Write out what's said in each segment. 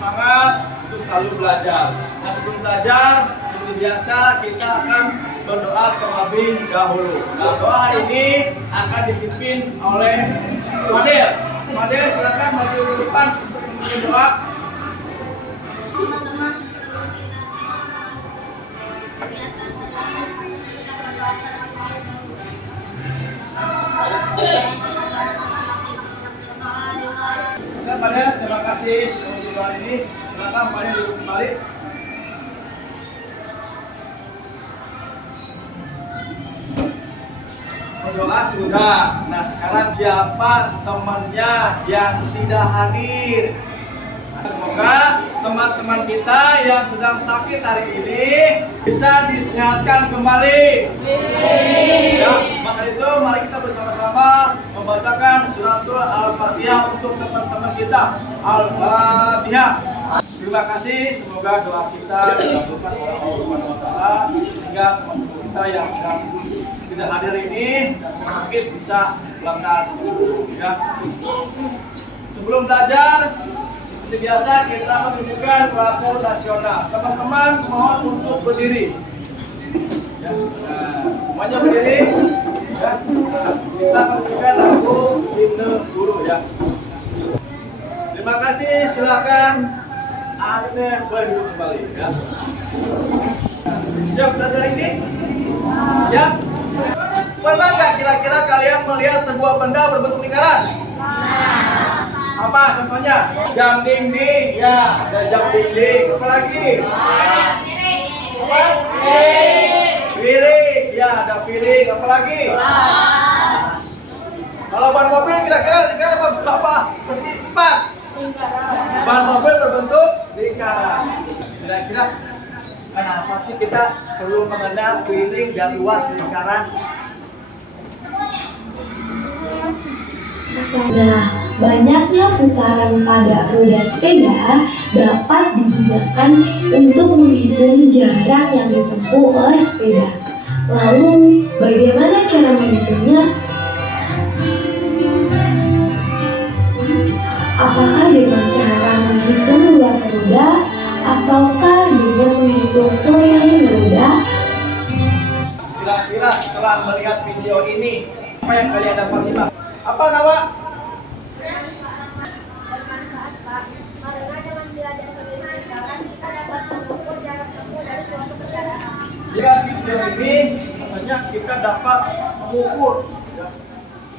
semangat untuk selalu belajar. Nah, sebelum belajar, seperti biasa kita akan berdoa terlebih dahulu. Nah, doa hari ini akan dipimpin oleh Fadil. Fadil, silakan maju ke depan untuk berdoa. Teman-teman, sebelum kita melakukan kegiatan kita berdoa terlebih Oke, Fadil, terima kasih untuk doa ini. Silakan Fadil duduk kembali. Berdoa sudah. Nah, sekarang siapa temannya yang tidak hadir? Semoga teman-teman kita yang sedang sakit hari ini bisa disehatkan kembali. Ya, maka itu mari kita bersama-sama membacakan suratul Al-Fatihah untuk teman-teman kita. Al-Fatihah. Terima kasih, semoga doa kita dikabulkan oleh Allah Subhanahu wa taala sehingga teman-teman kita yang sedang tidak hadir ini dan sakit bisa lekas. Ya. Sebelum belajar, seperti biasa kita menunjukkan lagu nasional. Teman-teman mohon untuk berdiri. Ya. Nah, semuanya berdiri. Ya. Nah, kita menunjukkan lagu himne guru ya. Terima kasih, silakan Anda berdiri kembali ya. Siap belajar ini? Siap? Pernah nggak kira-kira kalian melihat sebuah benda berbentuk lingkaran? Apa contohnya? Jam dinding, ya, ada jam dinding. Apa lagi? Apa? Piring, ya, ada piring. Apa lagi? Kalau ban mobil kira-kira lingkaran apa? Meski 4. Ban mobil berbentuk lingkaran. Kira-kira kenapa sih kita perlu mengenal piring dan luas lingkaran? Nah, banyaknya putaran pada roda sepeda dapat digunakan untuk menghitung jarak yang ditempuh oleh sepeda. Lalu, bagaimana cara menghitungnya? Apakah dengan cara menghitung luas roda, ataukah dengan menghitung keliling roda? Kira-kira setelah melihat video ini, apa yang kalian dapat simak? Apa Nawa? bermanfaat, Pak. Karena dengan belajar keliling lingkaran kita dapat mengukur jarak tempuh dari suatu kendaraan. Ya, video ini katanya kita dapat mengukur ya,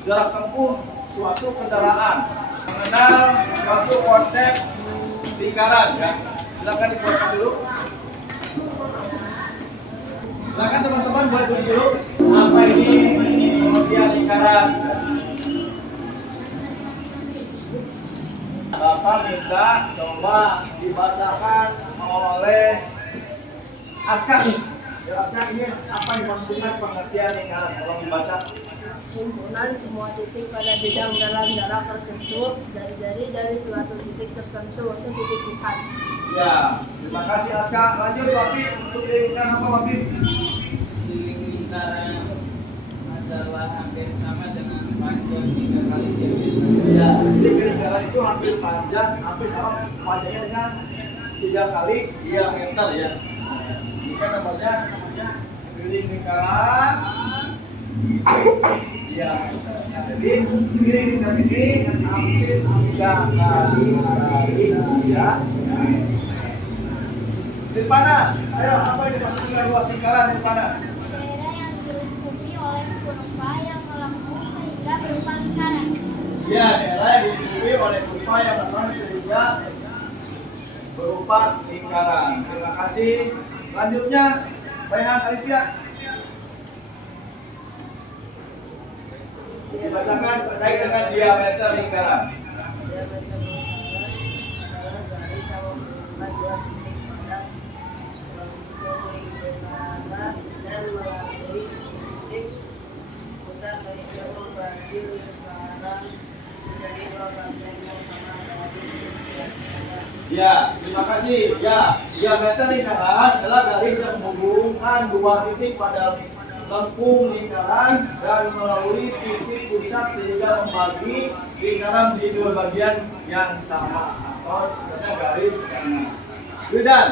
jarak tempuh suatu kendaraan, mengenal suatu konsep lingkaran ya. Silakan dibuatkan dulu. Silakan teman-teman boleh tulis dulu. Apa ini pengertian lingkaran? Bapak minta coba dibacakan oleh Aska. Ya, Aska, ini apa yang dimaksudkan pengertian lingkaran? Tolong dibaca. Simpulan semua titik pada bidang dalam jarak tertentu, jari-jari dari suatu titik tertentu itu titik pusat. Ya, terima kasih Aska. Lanjut Wapi, untuk lingkaran apa Wapi? Lingkaran adalah hampir sama dengan panjang 3 kali diameter. Ya, jadi lingkaran itu hampir panjang, hampir sama panjangnya dengan 3 kali diameter ya. Ini kan namanya lingkaran. Ya, jadi lingkaran ini hampir 3 kali diameter. Di mana? Ayo, apa yang dimaksud dengan luas lingkaran di mana? Daerah yang dilingkupi oleh kurva yang melengkung sehingga berupa lingkaran. Ya, daerah yang dilingkupi oleh kurva yang melengkung sehingga berupa lingkaran. Terima kasih. Lanjutnya, Rayhan Arifia. Dibacakan terkait dengan diameter lingkaran. Diameter lingkaran adalah garis yang menghubungkan dua titik pada lingkaran dan melalui titik pusat sehingga membagi lingkaran menjadi dua bagian yang sama dari lingkaran. Ya, terima kasih. Ya, diameter lingkaran adalah garis yang menghubungkan dua titik pada lengkung lingkaran dan melalui titik pusat sehingga membagi lingkaran menjadi dua bagian yang sama atau Oh, istilahnya garis kanan. Wildan,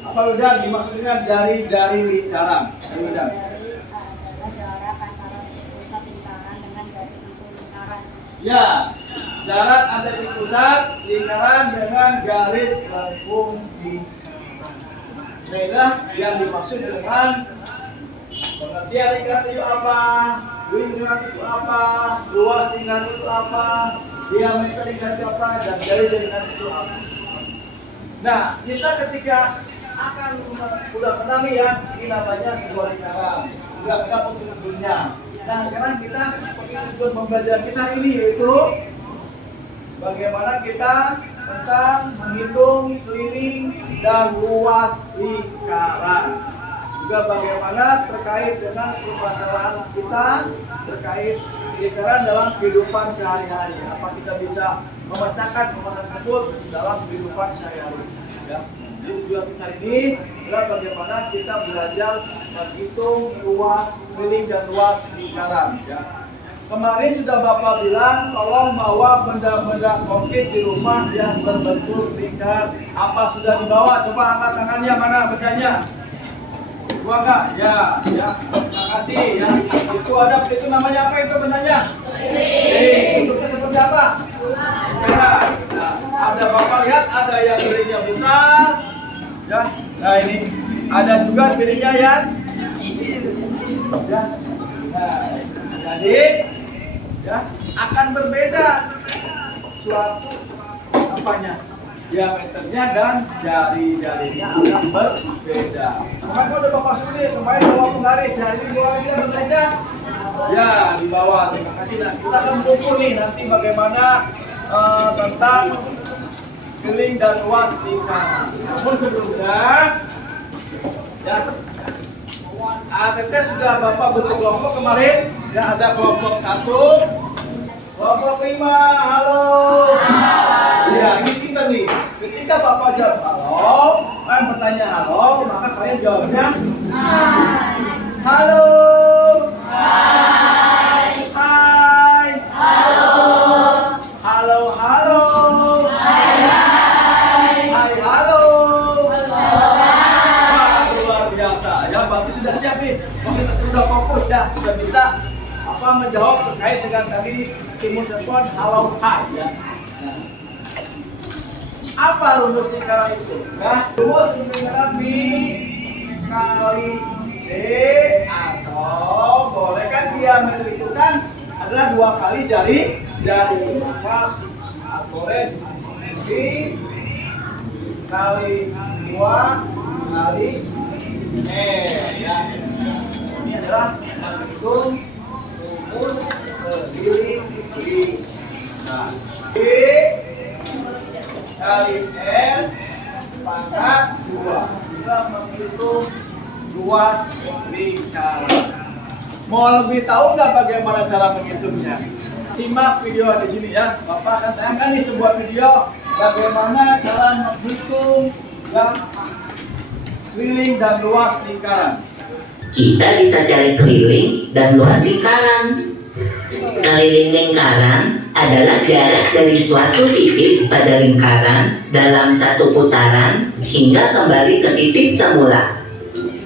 apa Wildan dimaksudkan dari lingkaran? Wildan. Dari adalah jarak antara pusat lingkaran dengan garis lengkung lingkaran. Ya, jarak antara pusat lingkaran dengan garis lengkung lingkaran. Beda yang dimaksud dengan pengertian lingkaran itu apa? Lingkaran itu apa? Luas lingkaran itu apa? Diameter lingkaran itu apa? Dan jari lingkaran itu apa? Nah, kita ketika akan udah kenal nih ya, ini namanya sebuah lingkaran. Udah kenal unsur-unsurnya. Nah, sekarang kita seperti tujuan pembelajaran kita ini yaitu bagaimana kita tentang menghitung keliling dan luas lingkaran. Juga bagaimana terkait dengan permasalahan kita terkait lingkaran dalam kehidupan sehari-hari. Apa kita bisa memecahkan permasalahan tersebut dalam kehidupan sehari-hari? Ya. Jadi tujuan kita ini adalah bagaimana kita belajar menghitung luas keliling dan luas lingkaran. Ya. Kemarin sudah Bapak bilang tolong bawa benda-benda konkret di rumah yang berbentuk lingkaran. Apa sudah dibawa? Coba angkat tangannya, mana bendanya? Dua enggak? Ya. Terima kasih. Ya. Itu namanya apa itu bendanya? Bentuknya seperti apa? Nah, ada Bapak lihat ada yang piringnya besar, ya. Nah ini ada juga piringnya yang kecil, ya. Nah, jadi ya akan berbeda suatu apanya, diameternya dan jari-jarinya akan berbeda. Kemarin udah Bapak sulit, kemarin bawa penggaris, hari ini bawa lagi penggarisnya. Ya di bawah, terima kasih. Nah kita akan mengukur nih nanti bagaimana tentang keliling dan luas lingkaran. Namun sebelumnya, ya, kita sudah Bapak bentuk kelompok kemarin. Ya ada kelompok 1, kelompok 5. Halo. Ya ini kita nih. Ketika Bapak jawab halo, kalian bertanya halo, maka kalian jawabnya halo. Hai. Hai. Halo. Halo, halo. Hai, halo. Wah, luar biasa. Ya, berarti sudah siap nih. Kita sudah fokus ya, sudah bisa menjawab terkait dengan tadi stimulus respon halo, hai ya. Nah, apa rumus lingkaran itu? Nah, rumus lingkaran B kali D atau boleh kan diameter itu kan adalah 2 kali jari, maka boleh B kali 2 kali ya. Ini adalah menghitung rumus keliling. Nah, B kali L pangkat 2 kita menghitung luas lingkaran. Mau lebih tahu nggak bagaimana cara menghitungnya? Simak video di sini ya. Bapak akan tayangkan nih sebuah video bagaimana cara menghitung keliling dan luas lingkaran. Kita bisa cari keliling dan luas lingkaran. Keliling lingkaran adalah jarak dari suatu titik pada lingkaran dalam satu putaran hingga kembali ke titik semula.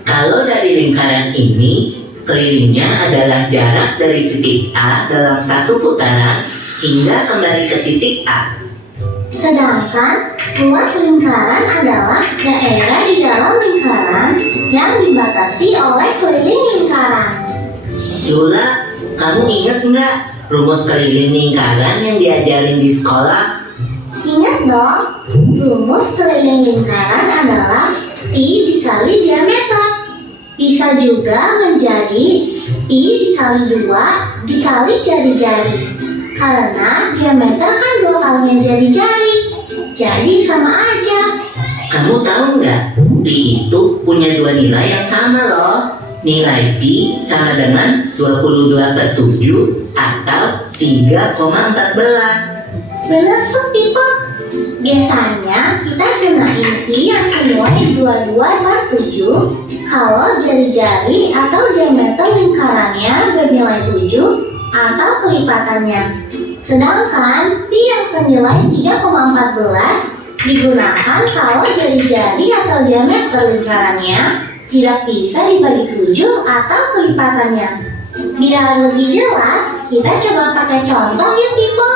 Kalau dari lingkaran ini, kelilingnya adalah jarak dari titik A dalam satu putaran hingga kembali ke titik A. Sedangkan luas lingkaran adalah daerah di dalam lingkaran yang dibatasi oleh keliling lingkaran. Lula, kamu ingat nggak rumus keliling lingkaran yang diajarin di sekolah? Ingat dong, rumus keliling lingkaran adalah pi dikali diameter. Bisa juga menjadi pi dikali 2 dikali jari-jari. Karena diameter kan 2 kalinya jari-jari, jadi sama aja. Kamu tahu nggak, pi itu punya 2 nilai yang sama loh. Nilai pi sama dengan 22/7 atau 3,14. Bener tuh people. Biasanya kita gunain pi yang senilai 22/7 kalau jari-jari atau diameter lingkarannya bernilai 7 atau kelipatannya. Sedangkan pi yang senilai 3,14 digunakan kalau jari-jari atau diameter lingkarannya tidak bisa dibagi 7 atau kelipatannya. Biar lebih jelas, kita coba pakai contoh yuk Pipo.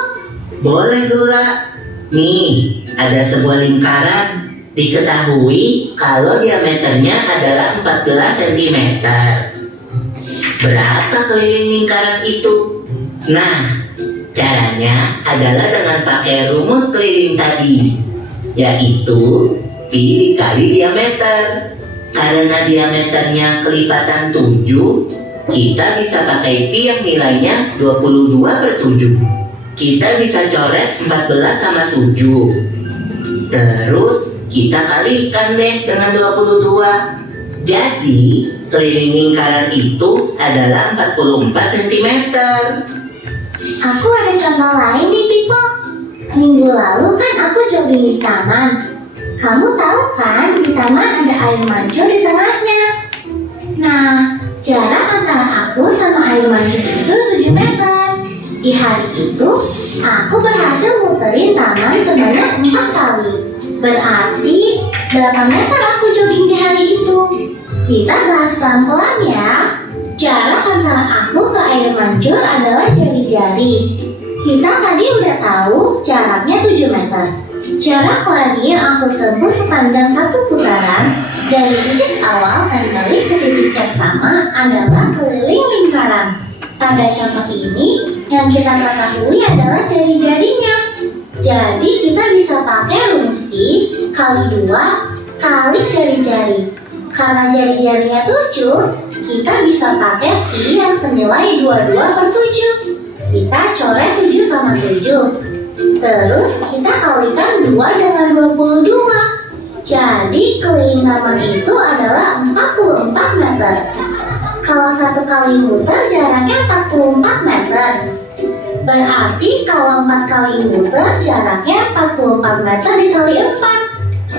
Boleh Lula. Nih, ada sebuah lingkaran. Diketahui kalau diameternya adalah 14 cm. Berapa keliling lingkaran itu? Nah, caranya adalah dengan pakai rumus keliling tadi, yaitu pi dikali diameter. Karena diameternya kelipatan 7, kita bisa pakai pi yang nilainya 22/7. Kita bisa coret 14 sama 7. Terus kita kalikan deh dengan 22. Jadi keliling lingkaran itu adalah 44 cm. Aku ada contoh lain nih Pipo. Minggu lalu kan aku jogging di taman. Kamu tahu kan di taman ada air mancur di tengahnya. Nah, jarak antara aku sama air mancur itu 7 meter. Di hari itu, aku berhasil muterin taman sebanyak 4 kali. Berarti, berapa meter aku jogging di hari itu? Kita bahas pelan-pelan ya. Jarak antara aku ke air mancur adalah jari-jari. Kita tadi udah tahu jaraknya 7 meter. Jarak lari yang aku tempuh sepanjang 1 putaran dari titik awal dan balik ke titik yang sama adalah keliling lingkaran. Pada contoh ini, yang kita ketahui adalah jari-jarinya. Jadi kita bisa pakai rumus pi kali 2 kali jari-jari. Karena jari-jarinya 7, kita bisa pakai pi yang senilai 22/7. Kita coret 7 sama 7. Terus kita kalikan 2 dengan 22. Jadi keliling taman itu adalah 44 meter. Kalau 1 kali muter jaraknya 44 meter. Berarti kalau 4 kali muter jaraknya 44 meter dikali 4,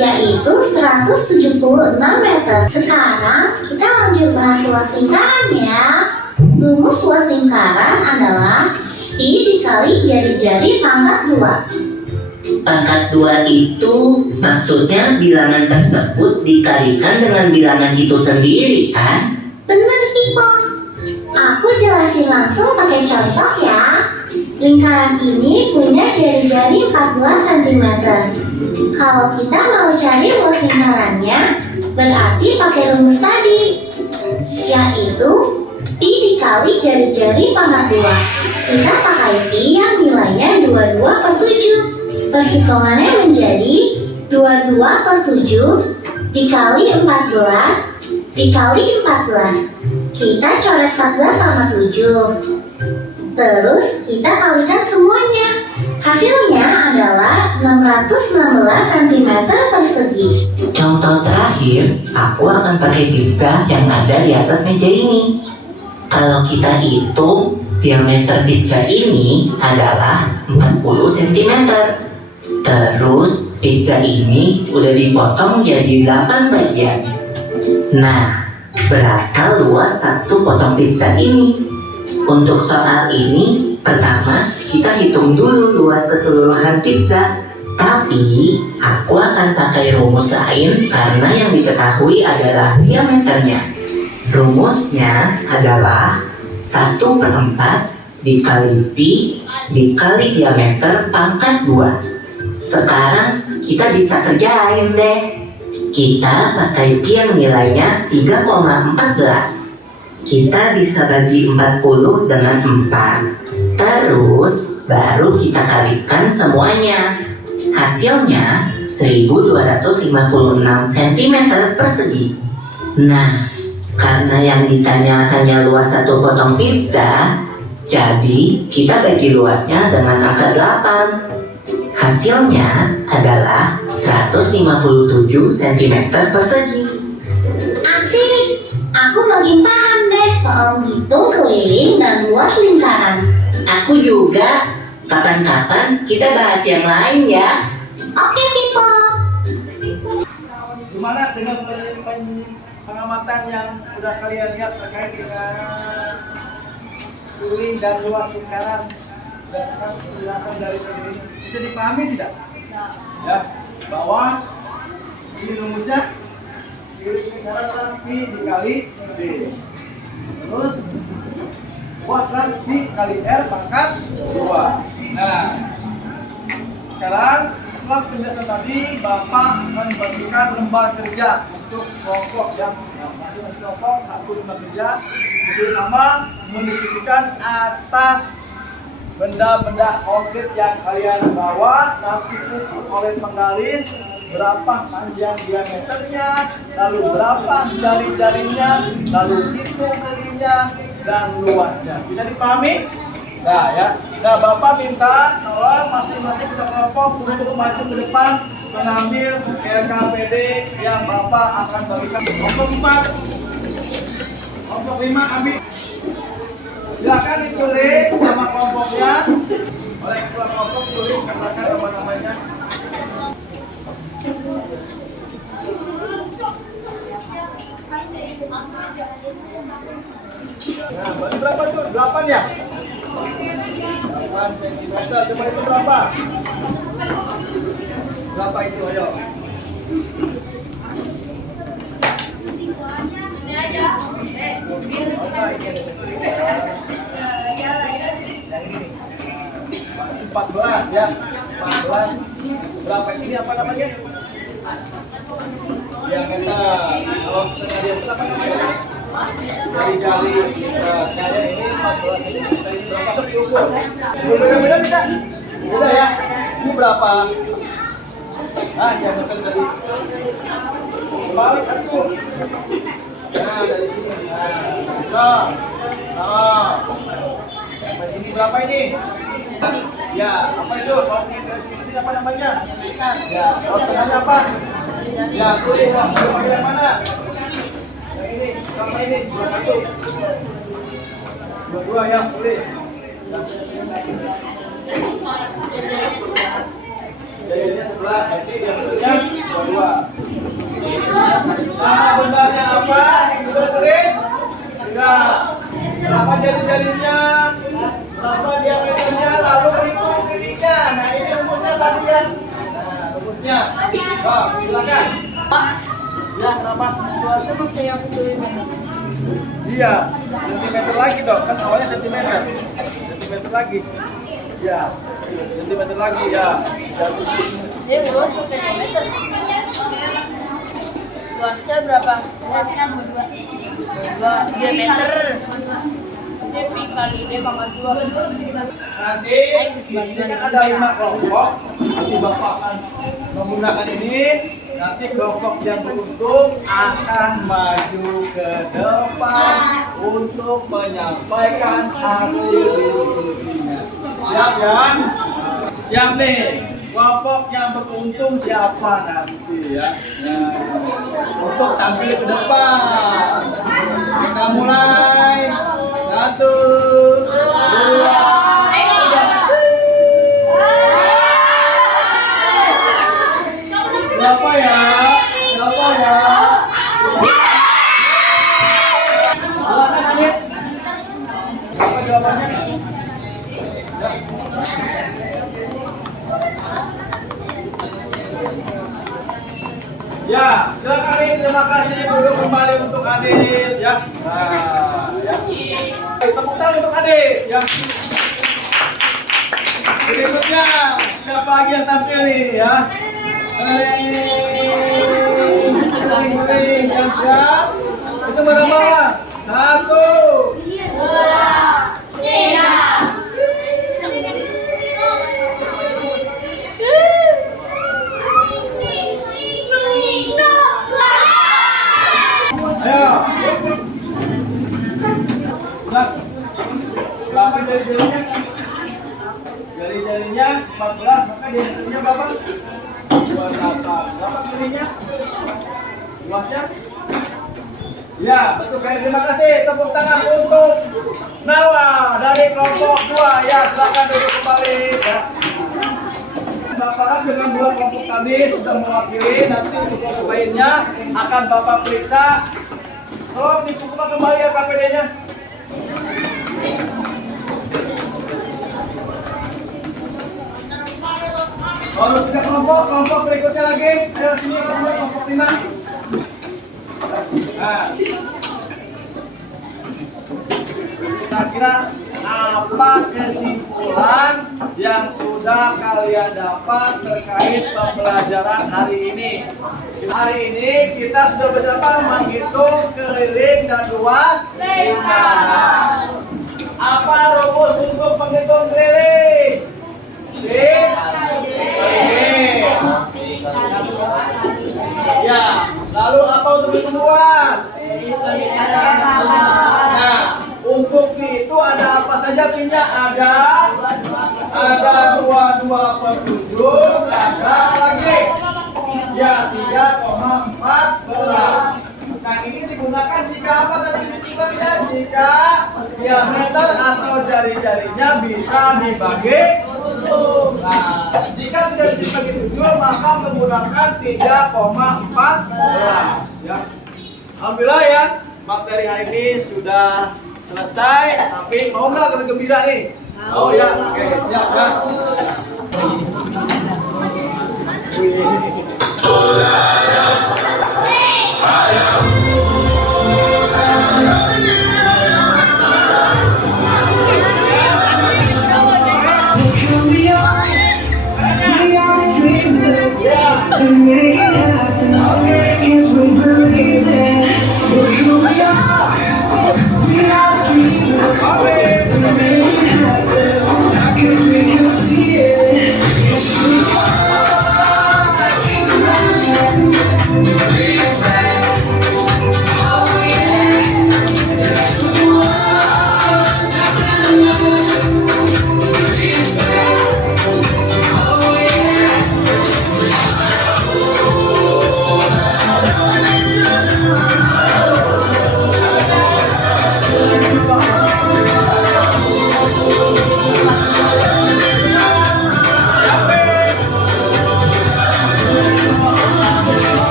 yaitu 176 meter. Sekarang kita lanjut bahas luas lingkaran ya. Rumus luas lingkaran adalah pi dikali jari-jari pangkat 2. Pangkat 2 itu maksudnya bilangan tersebut dikalikan dengan bilangan itu sendiri kan? Bener Pipo. Aku jelasin langsung pakai contoh ya. Lingkaran ini punya jari-jari 14 cm. Kalau kita mau cari luas lingkarannya, berarti pakai rumus tadi, yaitu pi dikali jari-jari pangkat 2. Kita pakai pi yang nilainya 22/7. Perhitungannya menjadi 22/7 dikali 14 dikali 14. Kita coret 14 sama 7. Terus kita kalikan semuanya. Hasilnya adalah 616 cm persegi. Contoh terakhir, aku akan pakai pizza yang ada di atas meja ini. Kalau kita hitung, diameter pizza ini adalah 40 cm. Terus pizza ini udah dipotong jadi 8 bagian. Nah, berapa luas satu potong pizza ini? Untuk soal ini, pertama kita hitung dulu luas keseluruhan pizza. Tapi aku akan pakai rumus lain karena yang diketahui adalah diameternya. Rumusnya adalah 1/4 dikali pi dikali diameter pangkat 2. Sekarang kita bisa kerjain deh. Kita pakai pi yang nilainya 3,14. Kita bisa bagi 40 dengan 4. Terus baru kita kalikan semuanya. Hasilnya 1256 cm persegi. Nah, karena yang ditanya hanya luas satu potong pizza, jadi kita bagi luasnya dengan angka 8. Hasilnya adalah 157 cm persegi. Asik, aku makin paham deh soal menghitung keliling dan luas lingkaran. Aku juga. Kapan-kapan kita bahas yang lain ya. Oke Pipo. Gimana dengan pengamatan yang sudah kalian lihat terkait dengan keliling dan luas lingkaran berdasarkan penjelasan dari ini bisa dipahami tidak? Bisa. Ya, bahwa ini rumusnya kiri lingkaran adalah Pi dikali D. Terus luas adalah Pi kali R pangkat 2. Nah, sekarang setelah penjelasan tadi, Bapak akan membagikan lembar kerja untuk kelompok yang masing-masing kelompok satu lembar kerja bersama mendiskusikan atas benda-benda konkret yang kalian bawa, nanti ukur oleh penggaris berapa panjang diameternya, lalu berapa jari-jarinya, lalu hitung jarinya dan luasnya. Bisa dipahami? Nah ya, nah Bapak minta tolong masing-masing kelompok untuk maju ke depan mengambil RKPD yang Bapak akan berikan. Kelompok 4, kelompok 5 ambil. Silakan ditulis nama kelompoknya. Oleh ketua kelompok tulis silakan nama-namanya. Nah, berarti berapa tuh? 8 ya? 8 cm. Coba itu berapa? Berapa itu? Ayo. Ini aja. Yang ini. 14 ya. 14. Berapa ini apa namanya? Diameter. Kalau setengah diameter apa namanya? Jari-jari. Kayak ini 14 ini berapa sok diukur? Beda-beda tidak? Beda ya. Ini berapa? Nah, diameter tadi. Balik aku. Nah, dari sini. Nah. Sampai sini berapa ini? Ya, apa itu? Kalau dari sini apa namanya? Ya, kalau setengahnya apa? Ya, tulis lah. Pakai yang mana? Yang ini, berapa ini? 21. 22 ya, tulis. Jadinya 11, berarti yang bentuknya 22. Nama bendanya apa? Sudah tulis? Tidak. Berapa jari-jarinya? Berapa diameternya? Lalu hitung dirinya. Nah, ini rumusnya tadi ya. Nah, rumusnya. So, silakan. Ya, berapa? Seperti yang itu ini. Iya, sentimeter lagi dong. Kan awalnya sentimeter. Sentimeter lagi. Ya, sentimeter lagi ya. Dia luas ke meter. Luasnya berapa? Luasnya 2 diameter. Dia Pi kali D pangkat 2. Nanti di sini kan ada 5 kelompok. Nanti Bapak akan menggunakan ini. Nanti kelompok yang beruntung akan maju ke depan untuk menyampaikan hasil diskusinya. Siap ya? Siap nih. Kelompok yang beruntung siapa nanti ya? Nah, untuk tampil ke depan. Kita mulai. 1, 2, 3. Siapa ya? Siapa ya? Silakan Adit. Apa jawabannya? Ya, silakan Adit. Terima kasih duduk kembali untuk Adit ya. Nah, ya. Tepuk tangan untuk Adit ya. Berikutnya siapa lagi yang tampil nih ya? Guling yang siap. Itu bawah. 1, 2, 3. ayo. Udah. Berapa jari-jarinya? Jari-jarinya 14, maka diameternya berapa? 28. Berapa kirinya? Luasnya? Ya, betul sekali. Terima kasih. Tepuk tangan untuk Nawa dari kelompok 2. Ya, silakan duduk kembali. Ya. Bapak dengan 2 kelompok tadi sudah mewakili. Nanti untuk kelompok lainnya akan Bapak periksa. Tolong dibuka kembali RKPD-nya. Baru 3 kelompok, kelompok berikutnya lagi. Ayo sini, kelompok 5. Nah. Kira-kira apa kesimpulan yang sudah kalian dapat terkait pembelajaran hari ini? Hari ini kita sudah belajar apa? Menghitung keliling dan luas lingkaran. Apa rumus untuk menghitung keliling? Keliling. Ya, lalu apa untuk menghitung luas? Nah, untuk itu ada apa saja pinnya? Ada 22/7, ada lagi ya 3,14. Nah ini digunakan jika apa tadi disebutnya? Jika diameter atau jari-jarinya bisa dibagi 7. Nah jika tidak bisa dibagi 7 maka menggunakan 3,14 ya. Alhamdulillah ya, materi hari ini sudah selesai, tapi mau nggak bergembira nih? Oh ya, oke, siap kan?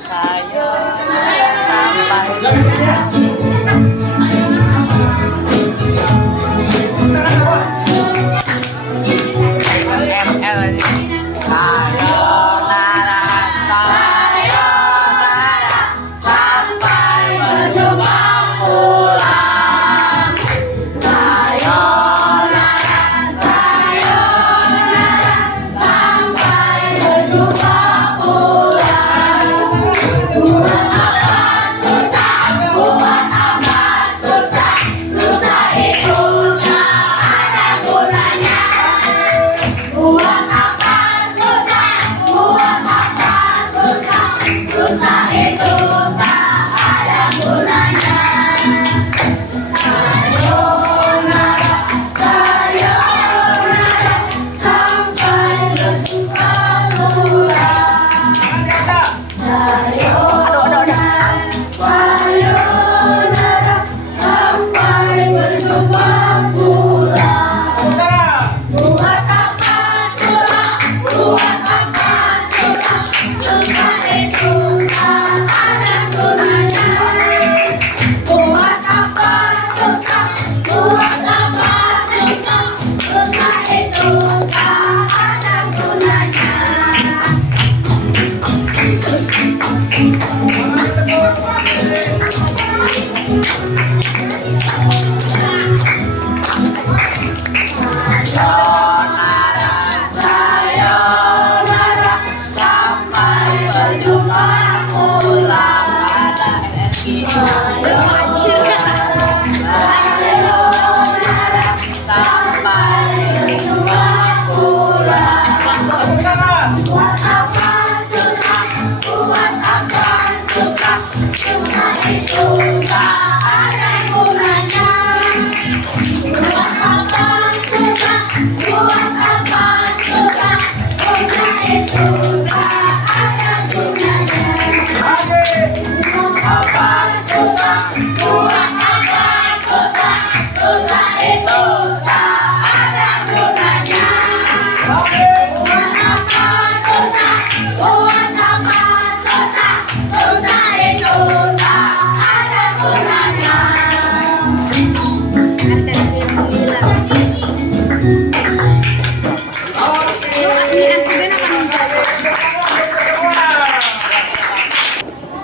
Susah itu tak ada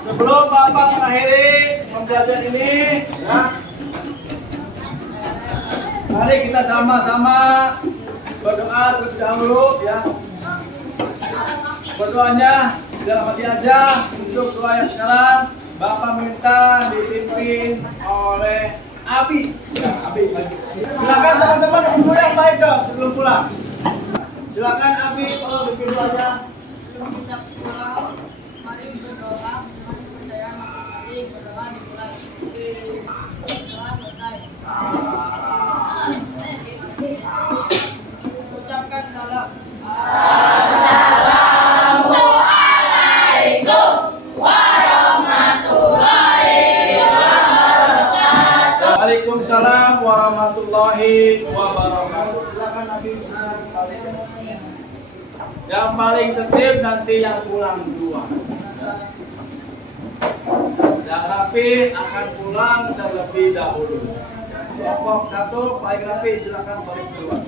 Sebelum Bapak mengakhiri pembelajaran ini, ya, mari kita sama-sama berdoa terlebih dahulu, ya. Berdoanya dalam hati aja. Untuk doa yang sekarang, Bapak minta dipimpin oleh Abi. Ya, Abi. Silakan teman-teman duduk yang baik dong sebelum pulang. Silakan Abi, kalau bikin doanya. Sebelum kita pulang, mari berdoa. Mari berdoa dimulai. Berdoa selesai. Ucapkan salam. Waalaikumsalam warahmatullahi wabarakatuh. Silakan Abi. Yang paling tertib nanti yang pulang duluan. Yang rapi akan pulang terlebih dahulu. Kelompok 1 paling rapi, silakan balik duluan.